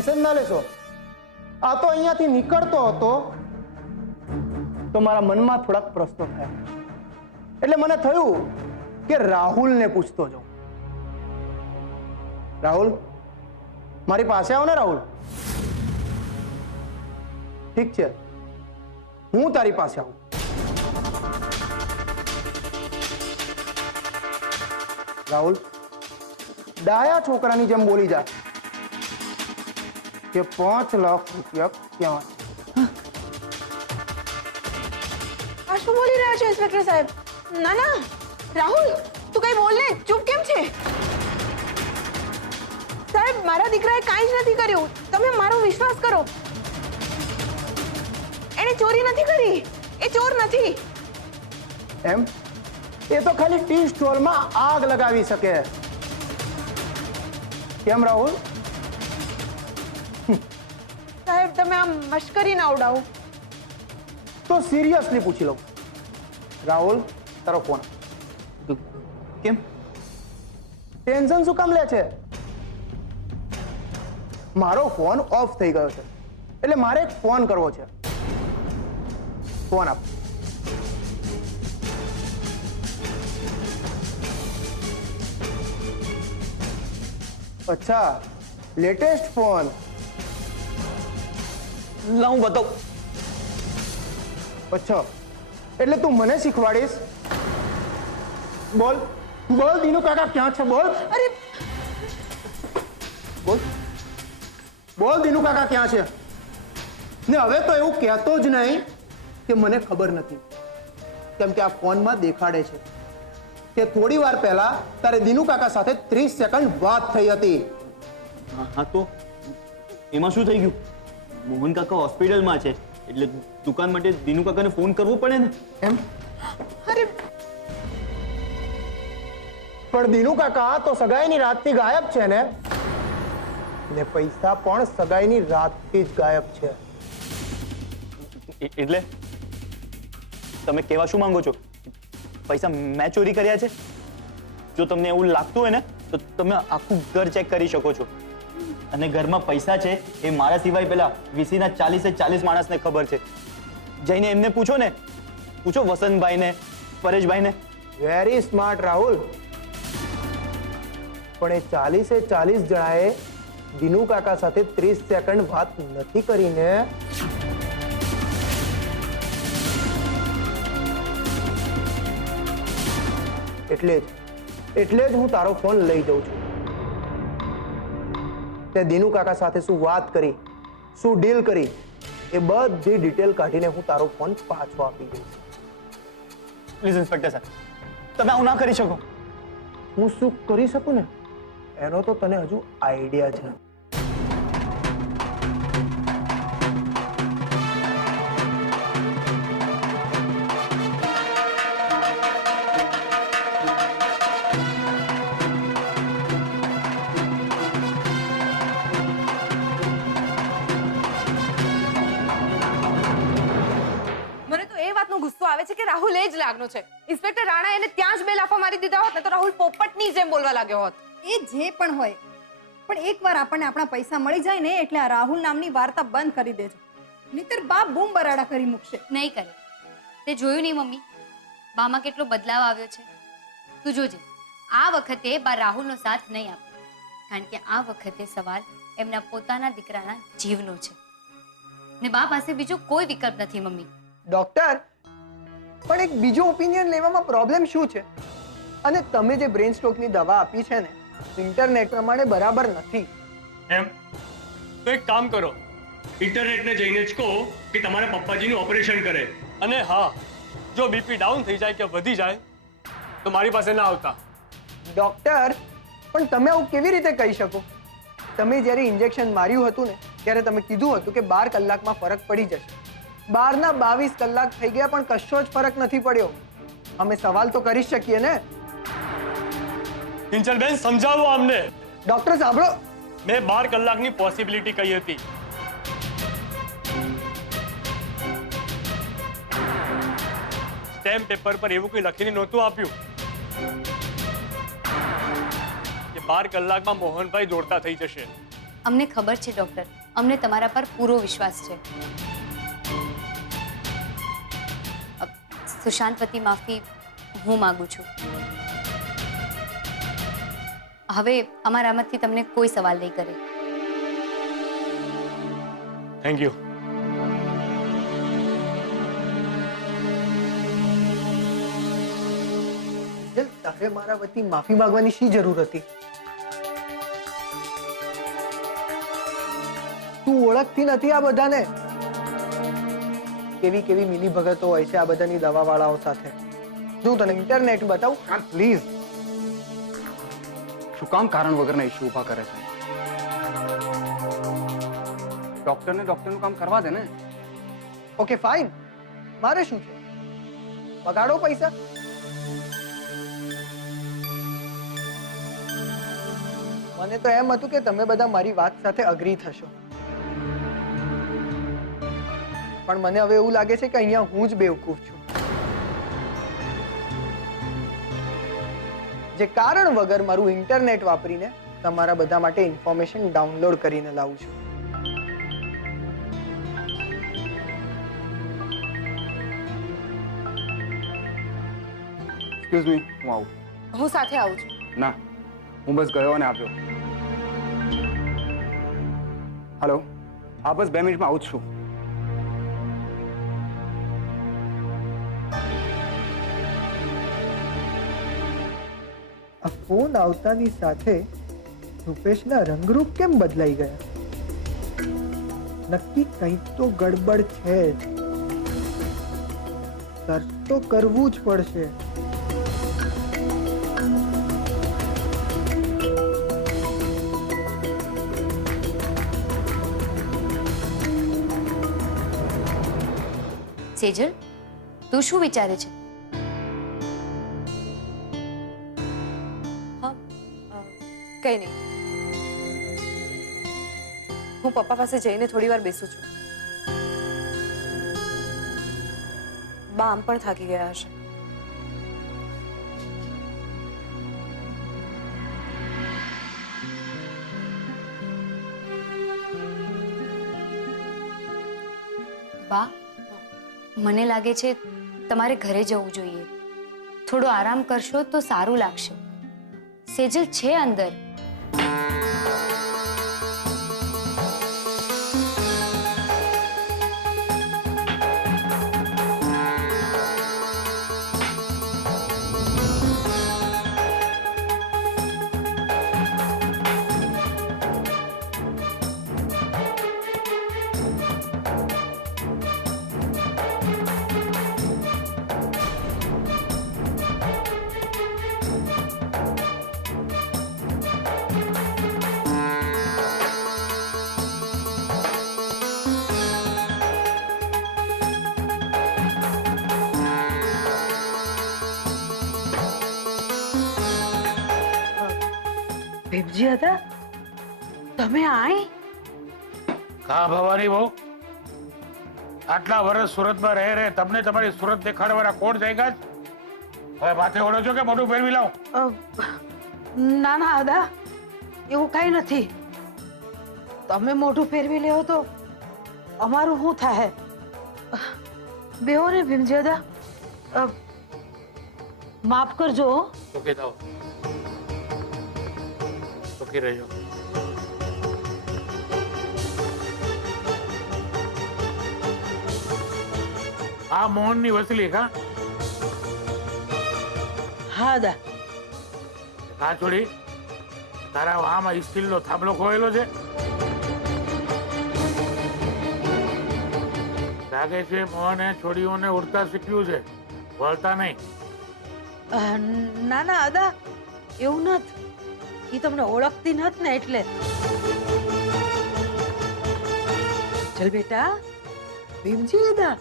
Tension ના લેશો. આ તો અહીંયાથી નીકળતો હતો તો મારા મનમાં થોડાક પ્રશ્નો થયા, એટલે મને થયું કે રાહુલને પૂછતો જાઉં. રાહુલ, મારી પાસે આવો ને. રાહુલ, ઠીક છે, હું તારી પાસે આવું. રાહુલ, ડાયા છોકરાની જેમ બોલી જા કે 5 લાખ રૂપિયા ક્યાં છે? આ શું બોલી રહ્યા છો ઇન્સ્પેક્ટર સાહેબ? ના ના રાહુલ, તું કઈ બોલ ને, ચૂપ કેમ છે? સાહેબ, મારા દીકરાએ કાંઈ જ નથી કર્યું, તમે મારો વિશ્વાસ કરો. એણે ચોરી નથી કરી, એ ચોર નથી. એમ? એ તો ખાલી ટી સ્ટોલમાં આગ લગાવી શકે. કેમ રાહુલ? સાહેબ, તમે આમ મશ્કરી ના ઉડાવો. તો સિરિયસલી પૂછી લઉં. રાહુલ, તારો ફોન. કેમ? ટેન્શન શું કામ લે છે? મારો ફોન ઓફ થઈ ગયો છે, એટલે મારે એક ફોન કરવો છે. ફોન આપ. અચ્છા, લેટેસ્ટ ફોન. લાવું બતાવ. અચ્છા, એટલે તું મને શીખવાડીશ? બોલ બોલ, દીનુ કાકા ક્યાં છે? બોલ. અરે બોલ બોલ, દીનુ કાકા ક્યાં છે? ને હવે તો એવું કહેતો જ નહીં કે મને ખબર નથી, કેમ કે આ ફોનમાં દેખાડે છે કે થોડી વાર પહેલા તારે દીનુ કાકા સાથે 30 સેકન્ડ વાત થઈ હતી. હા તો એમાં શું થઈ ગયું? મોહન કાકા હોસ્પિટલમાં છે, એટલે દુકાન માટે દીનુ કાકાને ફોન કરવો પડે ને. એમ? અરે પણ દીનુ કાકા તો સગાઈની રાતથી ગાયબ છે ને પૈસા પણ સગાઈની રાતથી જ ગાયબ છે. એટલે તમે કહેવા શું માંગો છો? પૈસા મેં ચોરી કર્યા છે? જો તમને એવું લાગતું હોય ને તો તમે આખું ઘર ચેક કરી શકો છો. અને ઘરમાં પૈસા છે એ મારા સિવાય પેલા વીસીના 40 માણસને ખબર છે. જઈને એમને પૂછો ને, પૂછો વસંતભાઈને, પરેશભાઈને. Very smart Rahul. પણ એ 40 જણાએ દીનુ કાકા સાથે 30 સેકન્ડ વાત નથી કરીને. એટલે જ હું તારો ફોન લઈ જઉં છું. તે દીનુ કાકા સાથે શું વાત કરી, શું ડીલ કરી, એ બધી ડિટેલ કાઢીને હું તારો ફોન પાછો આપી દઈશ. પ્લીઝ ઇન્સ્પેક્ટર સાહેબ, તમે આવું ના કરી શકો. હું શું કરી શકું ને એનો તો તને હજુ આઈડિયા છે. ગુસ્સો આવે છે કે રાહુલ એ જ લાગનો છે. ઇન્સ્પેક્ટર રાણા એને ત્યાં જ બે લાફા મારી દીધા હોત ને તો રાહુલ પોપટની જેમ બોલવા લાગ્યો હોત. એ જે પણ હોય, પણ એકવાર આપણને આપણા પૈસા મળી જાય ને એટલે આ રાહુલ નામની વાર્તા બંધ કરી દેજો, નહીતર બાપ બૂમ બરાડા કરી મૂકશે. નહીં કરે. તે જોયું નહીં મમ્મી, બામાં કેટલો બદલાવ આવ્યો છે. તું જોજે, આ વખતે બા રાહુલનો સાથ નહીં આપે, કારણ કે આ વખતે સવાલ એમના પોતાના દીકરાના જીવનો છે ને બા પાસે બીજો કોઈ વિકલ્પ નથી. મમ્મી ડોક્ટર, પણ એક બીજો ઓપિનિયન લેવામાં પ્રોબ્લેમ શું છે? અને તમે જે બ્રેન સ્ટ્રોકની દવા આપી છે ને ઇન્ટરનેટ પ્રમાણે બરાબર નથી. એમ તો એક કામ કરો, ઇન્ટરનેટને જઈને જ કહો કે તમારા પપ્પાજીનું ઓપરેશન કરે. અને હા, જો બીપી ડાઉન થઈ જાય કે વધી જાય તો મારી પાસે ના આવતા. ડોક્ટર, પણ તમે આવું કેવી રીતે કહી શકો? તમે જ્યારે ઇન્જેક્શન માર્યું હતું ને ત્યારે તમે કીધું હતું કે 12 કલાકમાં ફરક પડી જશે. 12 ના 22 કલાક થઈ ગયા પણ કશો જ ફરક નથી પડ્યો. અમે સવાલ તો કરી શકીએ ને. કિંચલબેન, સમજાવો અમને. ડોક્ટર સાંભળો, મેં 12 કલાકની પોસિબિલિટી કહી હતી. સ્ટેમ્પ પેપર પર એવું કંઈ લખીને નહોતું આપ્યું કે 12 કલાકમાં મોહનભાઈ દોડતા થઈ જશે. અમને ખબર છે ડૉક્ટર, અમને તમારા પર પૂરો વિશ્વાસ છે. સુશાંત વતી માફી હું માંગુ છું. હવે અમારામાંથી તમને કોઈ સવાલ નહીં કરે. Thank you. તારે મારા વતી માફી માંગવાની શી જરૂર હતી? તું ઓળખતી નથી આ બધાને. કેવી કેવી મિલી ભગતો હોય છે આ બધાની દવાવાળાઓ સાથે. જો તને ઇન્ટરનેટ બતાવું. પ્લીઝ, શું કામ કારણ વગરના ઇશ્યુ ઊભા કરે છે? ડોક્ટરનું કામ કરવા દે ને. ઓકે ફાઇન, મારે શું છે? બગાડો પૈસા. મને તો એમ હતું કે તમે બધા મારી વાત સાથે અગ્રી થશો, પણ મને હવે એવું લાગે છે કે અહીંયા હું જ બેવકૂફ છું, જે કારણ વગર મારું ઇન્ટરનેટ વાપરીને તમારા બધા માટે ઇન્ફોર્મેશન ડાઉનલોડ કરીને લાવું છું. એક્સક્યુઝ મી, હું આવું. હું સાથે આવું છું. ના, હું બસ ગયો અને આવ્યો. હલો, હા બસ 2 મિનિટમાં આવું જ છું. આ ફોન આવતાની સાથે રૂપેશના રંગરૂપ કેમ બદલાઈ ગયા? નક્કી કંઈક તો ગડબડ છે જ. સર્ચ તો કરવું જ પડશે. સેજલ, તું શું વિચારે છે? હા, કંઈ નહીં. હું પપ્પા પાસે જઈને થોડી વાર બેસું છું. બા આમ પણ થાકી ગયા હશે. બા, મને લાગે છે તમારે ઘરે જવું જોઈએ. થોડો આરામ કરશો તો સારું લાગશે. સેજલ છે અંદર. ભીમજી હતા, તમે આય? કા ભવાની બહુ, આટલા વર્ષ સુરતમાં રહે તમને તમારી સુરત દેખાડવાના કોણ જાયગા? હવે માથે ઓળો છો કે મોઢું ફેરવી લાવ? ના ના દાદા, એવું કઈ નથી. તમે મોઢું ફેરવી લેવો તો અમારું શું થાય? બેહો ને ભીમજી દાદા, માફ કરજો. સુખી થાઓ, સુખી રહેજો. આ મોહનની વસલી કા? હા દા. કા છોડી, તારા આમાં સ્ટીલનો થાંભલો ખોયેલો છે? લાગે છે મોહને છોડીઓને ઉડતા શીખ્યું છે, વળતા નહીં. ના ના દાદા, એવું નથી. એ તમને ઓળખતી નથી ને એટલે. ચલ બેટા, ભીમજી દાદા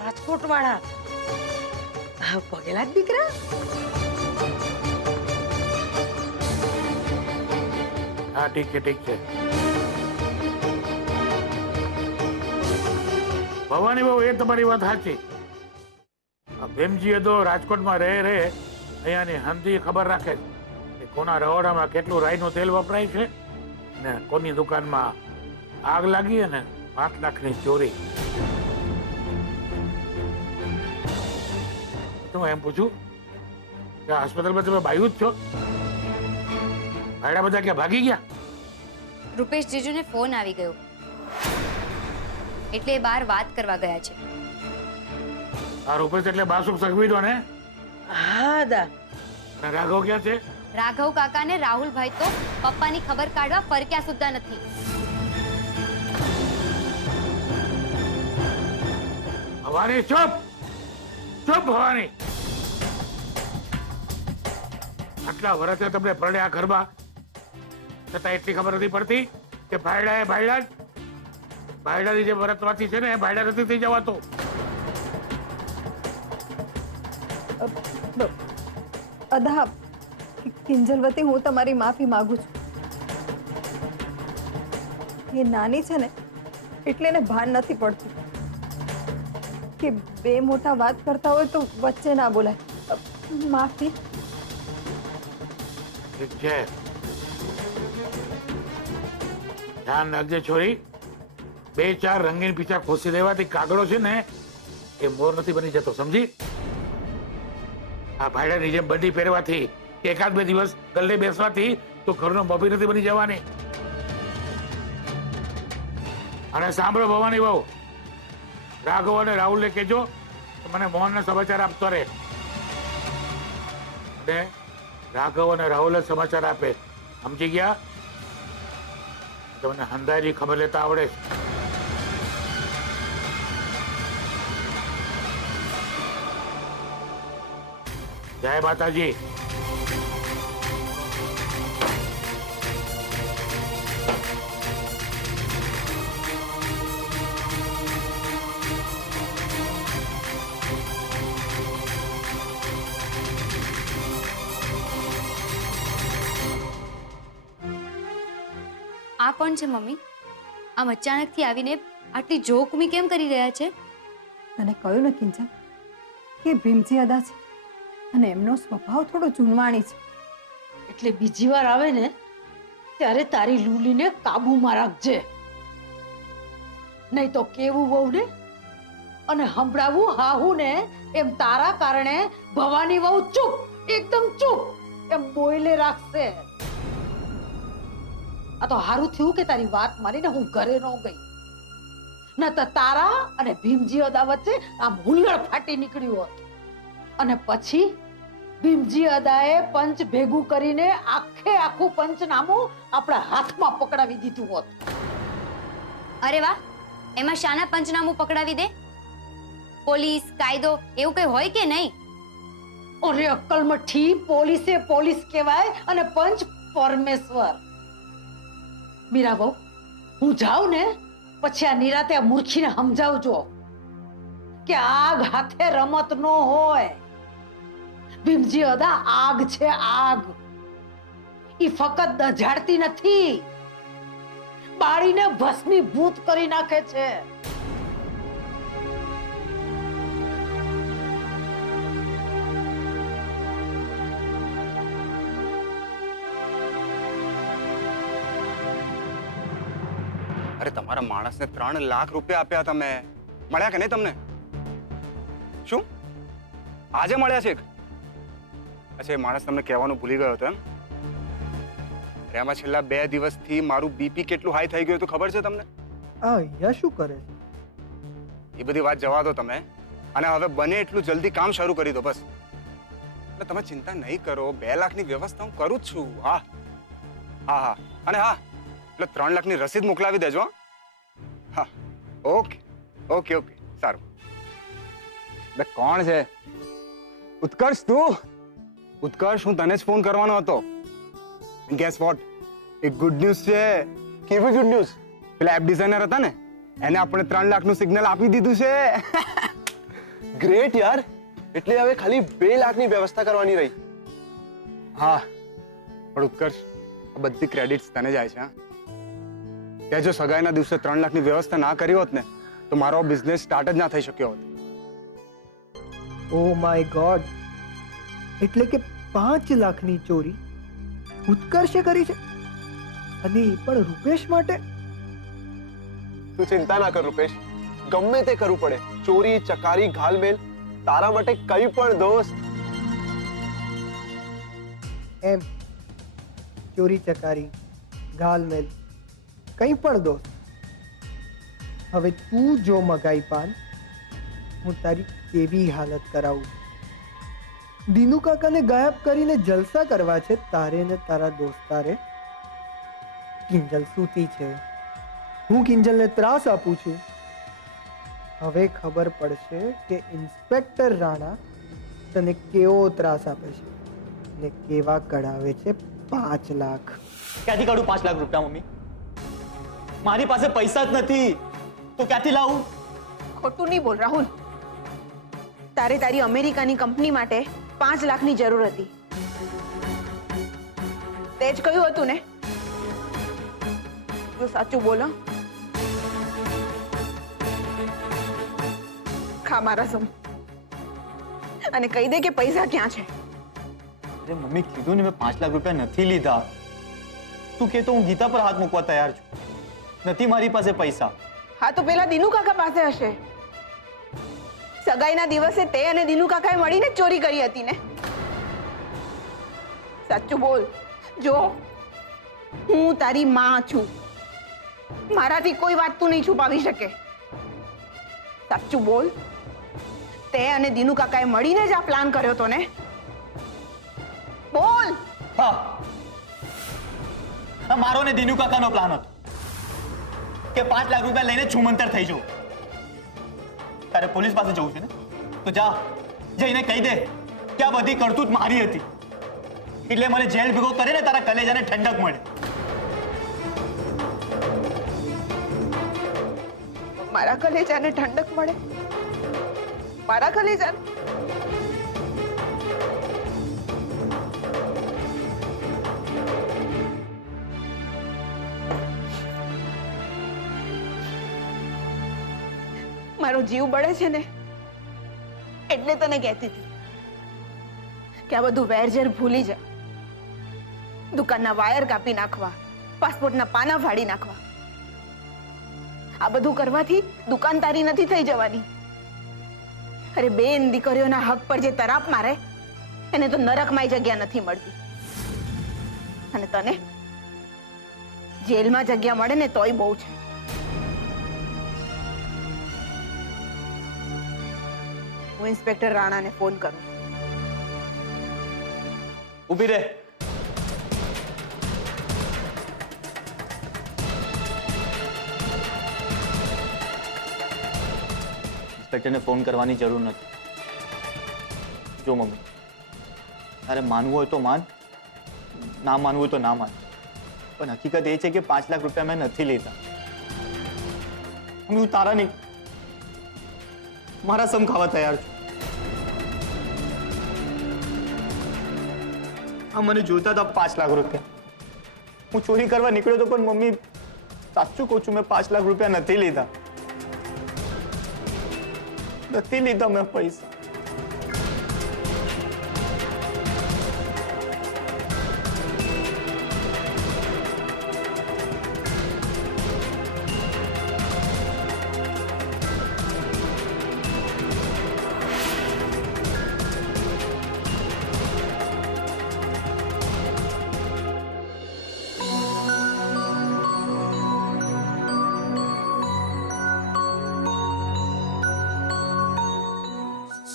રાજકોટ વાળા, પગેલા જ દીકરા. હા ઠીક છે, ઠીક છે. ભવાની બહુ, એ તમારી વાત સાચી. ભીમજી તો રાજકોટમાં રહે અહીંયાની હંધી ખબર રાખે છે કે કોના રહોડામાં કેટલું રાઈનું તેલ વપરાય છે ને કોની દુકાનમાં આગ લાગી અને 5 લાખની ચોરી. તો હું એમ પૂછું કે હોસ્પિટલમાં તમે બાયું જ છો? ભાડા બધા ક્યાં ભાગી ગયા? રૂપેશ જીજુને ફોન આવી ગયો એટલે એ બહાર વાત કરવા ગયા છે. આ રૂપેશ એટલે બાસુક સગવી દો ને. હા દા અને રાઘવ ક્યાં છે? રાઘવ કાકા ને રાહુલભાઈ તો પપ્પાની ખબર કાઢવા ફરક્યા સુદ્ધા નથી. ભવાની ચૂપ ચૂપ ભવાની. આટલા વર્ષે તમને પરણે આ ઘરમાં છતાં એટલી ખબર નથી પડતી કે ભાઈડાની જે વરતવાથી છે ને ભાઈડા નથી થઈ જવાતો. અદા કિંજલવતી, હું તમારી માફી માંગુ છું. એ નાની છે ને એટલે એને ભાન નથી પડતું કે બે મોટા વાત કરતા હોય તો વચ્ચે ના બોલાય. માફી. ઠીક છે, ધ્યાન રાખજે છોરી. 2-4 રંગીન પીછા ખોસી દેવાથી કાગડો છે ને એ મોર નથી બની જતો, સમજી? આ ભાઈડાની જેમ બંડી પહેરવાથી કે 1-2 દિવસ ગલ્લે બેસવાથી તો ઘરનો બબી નથી બની જવાની. અને સાંભળો ભવાની બહુ, રાઘવ અને રાહુલને કહેજો કે મને મોહનના સમાચાર આપતો રહે. અને રાઘવ અને રાહુલ જ સમાચાર આપે, સમજી ગયા? તમને હંધાઈની ખબર લેતા આવડે છે. જય માતાજી. આ કોણ છે મમ્મી? આમ અચાનકથી આવીને આટલી જોકમી કેમ કરી રહ્યા છે? તને કહ્યું ને કિંજલ કે ભીમજી અદા છે અને એમનો સ્વભાવ થોડો જૂનવાણી છે. એટલે બીજી વાર આવે ને ત્યારે તારી લૂલીને કાબુમાં રાખજે, નહીં તો કેવું વહુ ને અને સંભળાવું હાહુ ને એમ તારા કારણે ભવાની વહુ ચૂપ, એકદમ ચૂપ એમ બોયલે રાખશે. આ તો હારું થયું કે તારી વાત મારીને હું ઘરે ન ગઈ, ન તો તારા અને ભીમજી અદા વચ્ચે આમ હુલ્લડ ફાટી નીકળ્યું હોત. અને પછી ભીમજી અદાએ પંચ ભેગું કરીને આખું પંચનામું આપણા હાથમાં પકડાવી દીધું હોત. અરે વાહ, એમાં શાના પંચનામું પકડાવી દે? પોલીસ કાયદો એવું કઈ હોય કે નહીં? અરે અક્કલમઠી, પોલીસે પોલીસ કહેવાય અને પંચ પરમેશ્વર. મીરા બહુ, હું જાઉં ને પછી આ નિરાતે આ મૂર્ખીને સમજાવજો કે આગ હાથે રમત નો હોય. ભીમજી અદા આગ છે, આગ. ઈ ફક્ત દઝાડતી નથી, બાળીને ભસ્મીભૂત કરી નાખે છે. અરે તમારા માણસને 3 લાખ રૂપિયા આપ્યા તમે, મળ્યા કે નહીં તમને? શું આજે મળ્યા છે? અચ્છા, એ માણસ તમને કહેવાનું ભૂલી ગયો હતો એમ? અરે આમાં છેલ્લા 2 દિવસથી મારું બીપી કેટલું હાઈ થઈ ગયું હતું ખબર છે તમને? અહીંયા શું કરે છે? એ બધી વાત જવા દો તમે, અને હવે બને એટલું જલ્દી કામ શરૂ કરી દો બસ. એટલે તમે ચિંતા નહીં કરો, 2 લાખની વ્યવસ્થા હું કરું જ છું. હા હા હા, અને હા એટલે 3 લાખની રસીદ મોકલાવી દેજો. હા, ઓકે ઓકે ઓકે, સારું. બે કોણ છે? ઉત્કર્ષ તું? ઉત્કર્ષ, હું તને જ ફોન કરવાનો હતો. ગેસ વોટ, એક ગુડ ન્યૂઝ છે. કેવી ગુડ ન્યૂઝ? પેલા એપ ડિઝાઇનર હતા ને, એને આપણે 3 લાખનું સિગ્નલ આપી દીધું છે. ગ્રેટ યાર, એટલે હવે ખાલી 2 લાખની વ્યવસ્થા કરવાની રહી. હા, પણ ઉત્કર્ષ, આ બધી ક્રેડિટ્સ તને જાય છે. હા, તે જો સગાઈના દિવસે 3 લાખની વ્યવસ્થા ના કરી હોત ને તો મારો બિઝનેસ સ્ટાર્ટ જ ના થઈ શક્યો હોત. ઓ માય ગોડ, એટલે કે 5 લાખની ચોરી ઉત્કર્ષે કરી છે? અને એ પણ રૂપેશ માટે. તું ચિંતા ના કર રૂપેશ, ગમે તે કરવું પડે, ચોરી ચકારી ઘાલમેલ, તારા માટે કઈ પણ દોસ્ત. એમ ચોરી ચકારી ઘાલમેલ કંઈ પણ દોસ્ત. હવે તું જો મગાઈ પાન, હું તારી કેવી હાલત કરાવું. દીનુ કાકાને ગાયબ કરીને જલસા કરવા છે તારે ને તારા દોસ્તારે. કિંજલ સૂતી છે, હું કિંજલને ત્રાસ આપું છું. હવે ખબર પડશે કે ઇન્સ્પેક્ટર રાણા તને કેવો ત્રાસ આપે છે ને કેવા કઢાવે છે 5 લાખ. ક્યાંથી કાઢું 5 લાખ રૂપિયા મમ્મી? મારી પાસે પૈસા જ નથી તો ક્યાંથી લાવું? ખોટું નહીં બોલ રાહુલ. તારે તારી અમેરિકાની કંપની માટે 5 લાખની જરૂર હતી. તે જ કહ્યું હતું ને? તું સાચું બોલો. ખા મારા સમ અને કહી દે કે પૈસા ક્યાં છે. અરે મમ્મી, કીધું ને મેં 5 લાખ રૂપિયા નથી લીધા. તું કે તો હું ગીતા પર હાથ મૂકવા તૈયાર છું. નથી મારી પાસે પૈસા. હા તો પેલા દીનુ કાકા પાસે હશે. સગાઈના દિવસે તે અને દીનુ કાકાએ મળીને જ ચોરી કરી હતી ને? સાચું બોલ. જો હું તારી માં છું, મારાથી કોઈ વાત તું નહીં છુપાવી શકે. સાચું બોલ. તે અને દીનુ કાકાએ મળીને જ આ પ્લાન કર્યો તો ને? બોલ. હા, મારો ને દીનુ કાકાનો પ્લાન હતો કે 5 લાખ રૂપિયા લઈને છુમંતર થઈ જવું. તારે પોલીસ પાસે જવું છે ને, તો જા, જઈને કહી દે કે આ બધી કરતૂત મારી હતી, એટલે મને જેલ ભેગો કરીને તારા કલેજાને ઠંડક મળે. મારા કલેજાને ઠંડક મળે? મારા કલેજાને? મારો જીવ બળે છે ને એટલે તને કહેતી હતી કે આ બધું વેરઝેર ભૂલી જા. દુકાનના વાયર કાપી નાખવા, પાસપોર્ટના પાના ફાડી નાખવા, આ બધું કરવાથી દુકાન તારી નથી થઈ જવાની. અરે બેન દીકરીઓના હક પર જે તરાપ મારે એને તો નરકમાં જગ્યા નથી મળતી. અને તને જેલમાં જગ્યા મળે ને તોય બહુ છે. હું ઇન્સ્પેક્ટર રાણાને ફોન કરું. ઊભી રહે. ઇન્સ્પેક્ટરને ફોન કરવાની જરૂર નથી. જો મમ્મી, તારે માનવું હોય તો માન, ના માનવું હોય તો ના માન, પણ હકીકત એ છે કે 5 લાખ રૂપિયા મેં નથી લીધા. હું તારા નહીં, મારા સમ ખાવા તૈયાર છું. આ મને જોતા હતા 5 લાખ રૂપિયા. હું ચોરી કરવા નીકળ્યો તો, પણ મમ્મી સાચું કહું છું, મેં 5 લાખ રૂપિયા નથી લીધા. નથી લીધા મેં પૈસા.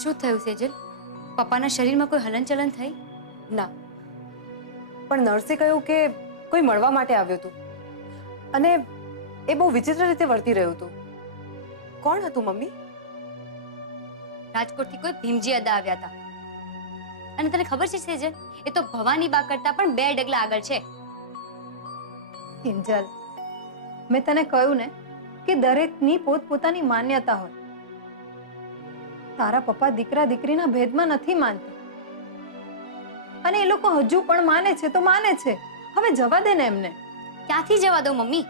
શું થયું સેજલ? પપ્પાના શરીરમાં કોઈ હલનચલન થઈ? ના, પણ નર્સે કહ્યું કે કોઈ મળવા માટે આવ્યું હતું અને એ બહુ વિચિત્ર રીતે વર્તી રહ્યું હતું. કોણ હતું મમ્મી? રાજકોટથી કોઈ ભીમજી અદા આવ્યા હતા. અને તને ખબર છે સેજલ, એ તો ભવાની બા કરતા પણ 2 ડગલા આગળ છે. કિંજલ, મેં તને કહ્યું ને કે દરેકની પોતપોતાની માન્યતા હોય. તારા પપ્પા દીકરા દીકરીના ભેદમાં નથી માનતા અને એ લોકો હજુ પણ માને છે તો માને છે. હવે જવા દે ને એમને. ક્યાંથી જવા દો મમ્મી?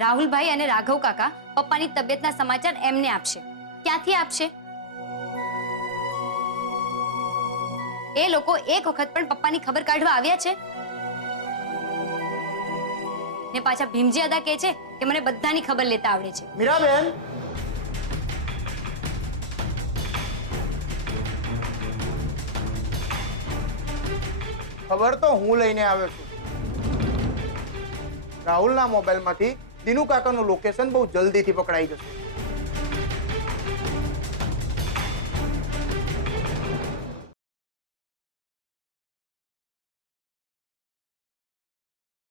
રાહુલભાઈ અને રાઘવ કાકા પપ્પાની તબિયતના સમાચાર એમને આપશે. ક્યાંથી આપશે? એ લોકો એક વખત પણ પપ્પાની ખબર કાઢવા આવ્યા છે? ને પાછા ભીમજી અદા કહે છે કે મને બધાની ખબર લેતા આવડે છે. મીરાબેન, ખબર તો હું લઈને આવ્યો છું. રાહુલના મોબાઈલમાંથી દિનુ કાકાનું લોકેશન બહુ જલ્દીથી પકડાઈ જશે.